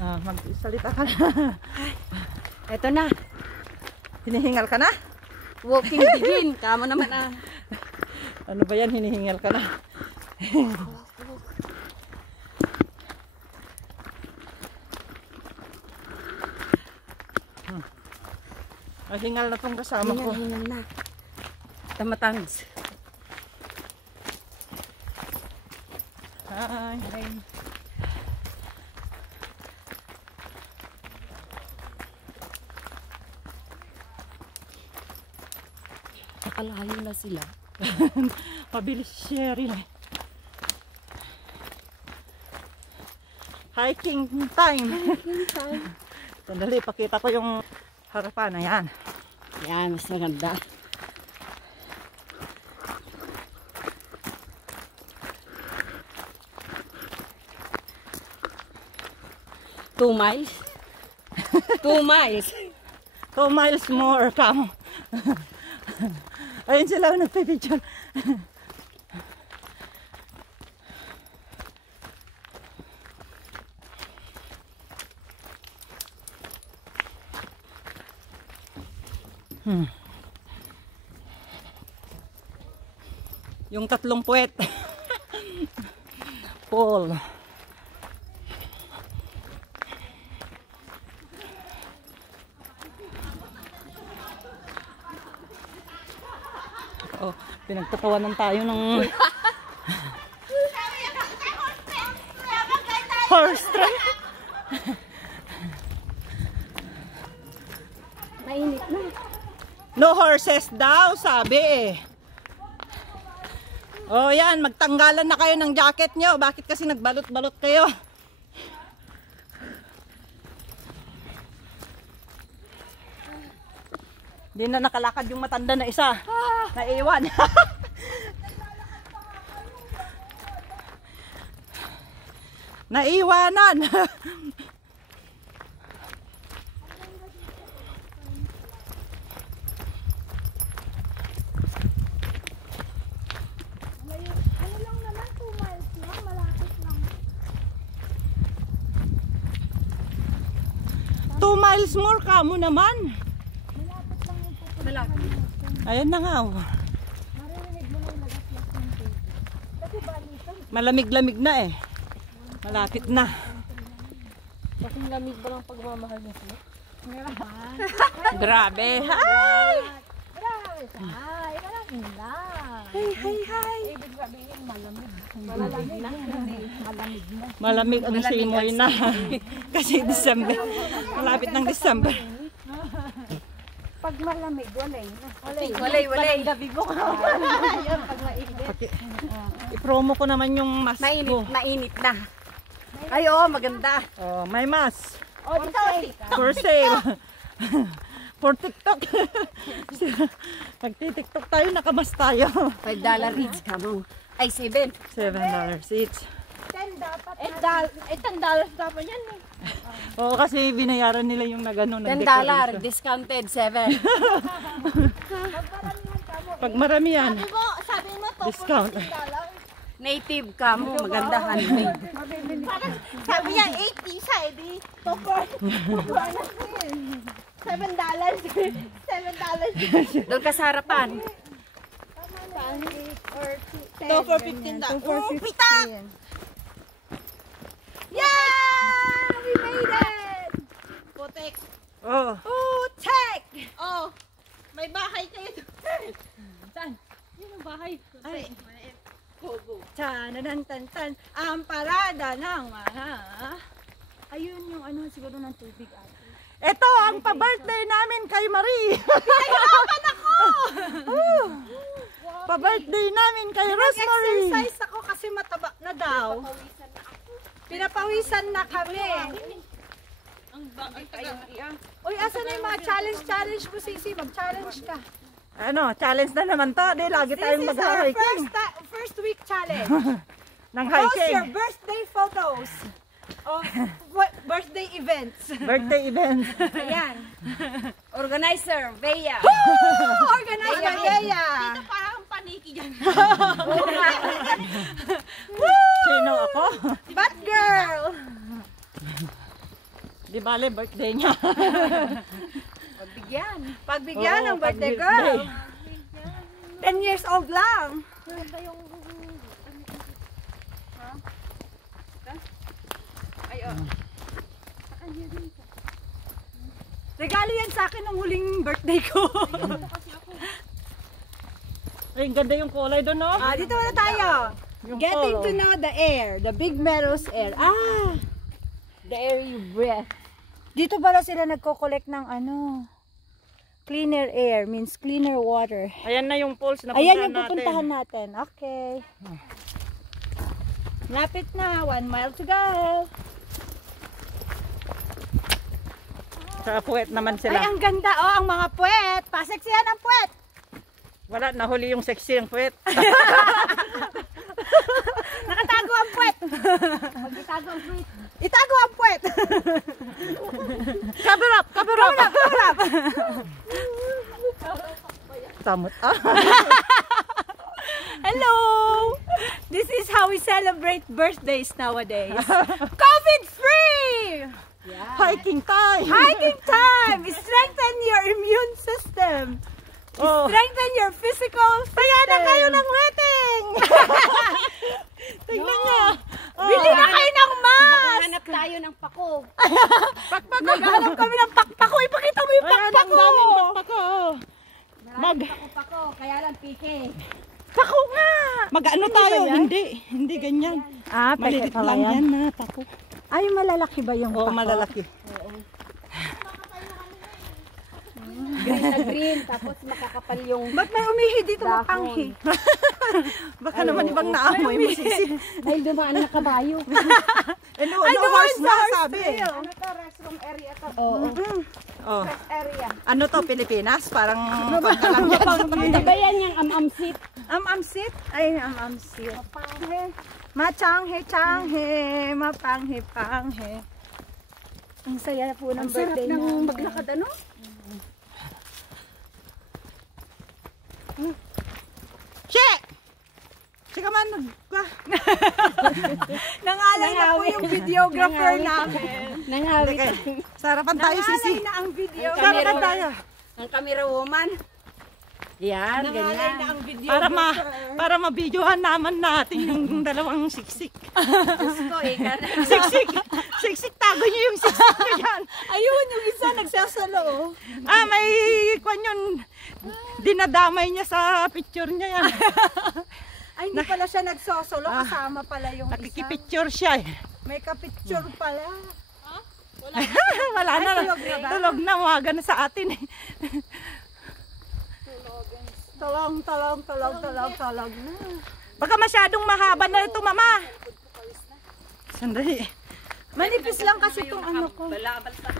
Magsalita ka na. Eto na. Hinihingal ka na? Walking begin. Kamo naman ah. Ano ba yan? Hinihingal ka na? Hingal na tong kasama ko. Hingal na. Tamatangs. Hi. Nakalayo na sila. Mabilis Cheryl. Hiking time. Sandali, pakita ko yung harapan. Ayan. Yan, mas maganda. Two miles? 2 miles. 2 miles more, come. Ayun sila nagpipicture. Yung tatlong puwet. Paul. Oh, pinagtatawanan tayo ng horse trade. Mainit na. No horses daw, sabi eh. Oh, yan, magtanggalan na kayo ng jacket nyo. Bakit kasi nagbalot-balot kayo? Hindi na nakalakad yung matanda na isa. Naiwan. Naiwanan. Ano lang naman, 2 miles lang, malapit lang. 2 miles more ka mo naman. Malapit lang yung pupunta. Malapit. Ayan na nga. Maririnig mo na yung lagas-las ng tubig. Kasi balikan. Malamig-lamig na eh. Malapit na. Kasing lamig ba lang pagmamahal niya sila? Grabe. Hi! Ay, malamig na. Hi! Ibig sabihin, malamig. Malamig na. Malamig na. Malamig ang simoy na. Kasi December. Malapit ng December. Pag malamig, walay na. Walay. Gabi mo ka. Ayun, pag mainit. I-promo ko naman yung mask ko. Mainit na. Ay, oo, maganda. Oh, may mask. O, dito. For sale. For TikTok. Nagti-TikTok tayo, nakamas tayo. $5 each ka mo. Ay, 7. $7 each. 10 dapat. $10 dapat yan eh. Oo, kasi binayaran nila yung nagano $10, discounted 7. Pag marami yan, Sabi mo to, discount. Native ka mo, maganda handmade. sabi niya 80 isa eh, di topper. $7. $7. Doon ka sa harapan. Two for $15. Oh, pitak! Yeah! We made it! Putek. Oh, Putek! Oh, may bahay kayo. Saan? Yun ang bahay. Ay. Tan, ang parada ng mga. Ayun yung ano siguro ng tubig ate. ito ang pa-birthday namin kay Marie. Nahirapan ako! Pa-birthday namin kay Rosemary. Nag-exercise ako kasi mataba na daw. Pinapawisan na kami. Uy, asan na yung mga challenge mo, Sisi? Mag-challenge ka. Ano, challenge na naman to. Di lagi tayong This is our mag-hiking. first week challenge. Ng Post your hiking. birthday photos of birthday events. Birthday event. Ayan. Organizer, Bea. Organized by Bea. Dito parang paniki dyan. Sino ako? Bat girl. Di bale, birthday niya. Pagbigyan. Pagbigyan Oo, ng birthday pag-birthday. girl. 10 years old lang. Maganda yung... Ay, oh. Regalo yan sa akin ng huling birthday ko. Ay, ang ganda yung kulay doon, no? Dito na tayo. Yung Getting polo. to know the air. The Big Meadows air. The air you breathe. Dito pala sila nagko-collect ng ano. Cleaner air means cleaner water. Ayan na yung falls na Ayan yung natin. pupuntahan natin. Okay. Lapit na. 1 mile to go. Sa puwet naman Ay, sila. ang ganda. Oh, ang mga puwet. Paseksihan ang puwet. Wala, nahuli yung sexy yung puwet. Nakatago ang puwet. Magitago ang fruit. Itago ang puwet. Cover up! Cover up! Cover up. Tamot. Hello! This is how we celebrate birthdays nowadays. COVID-free! Hiking time! Hiking time! Strengthen your immune system. Oh. Strengthen your physical system. Kaya na kayo ng wedding! Tingnan niyo! Bili na kayo ng mask! Hanap tayo ng pako. Naghanap kami ng pakpako. Ipakita mo yung Ayan, ang pakpako! daming pakpako. Pako, kaya lang pike. Pako nga! Mag-ano tayo? Hindi ganyan. Malilit lang yan na pako. Ay, malalaki ba yung Oo, pako? malalaki. Green na green, tapos makakapal yung Ba't may umihi dito Dahon. mapanghi? Baka naman ibang naamoy mo sisi. dahil dumaan na kabayo. Eh, no, Ay, no doon horse sa na horse sabi. trail. Ano to? Restroom area to. Oo. Oh. Area. Ano to, Pilipinas? Parang pagkalang yan sa Di ba yan yung am-am-sit? Am-am-sit? Ay, am-am-sit. Machanghe-changhe, mapanghe-panghe. Ang saya po ng birthday ng namin. maglakad ano? Che! Sige man, Nangalay na po yung videographer namin. Nangawit sarapan tayo, Nangalay sisi. na ang video. Sarapan tayo. ang camera woman. Yan, Nangalay ganyan. na ang video. Para mabidyohan naman natin yung dalawang siksik. Gusto eh. Siksik, tago niyo yung siksik ko yan. Ayun, yung isa nagsasalo. Oh. May kwan yun. Dinadamay niya sa picture niya yan. Ay, hindi pala siya nagsosolo. Kasama pala yung isa. Nakikipicture siya eh. May kapicture pala. Wala na. tulog na ba? Tulog na, umaga na sa atin eh. Talong na. Baka masyadong mahaba na ito, mama. Sandali. Manipis lang kasi itong ano ko. Balabal sa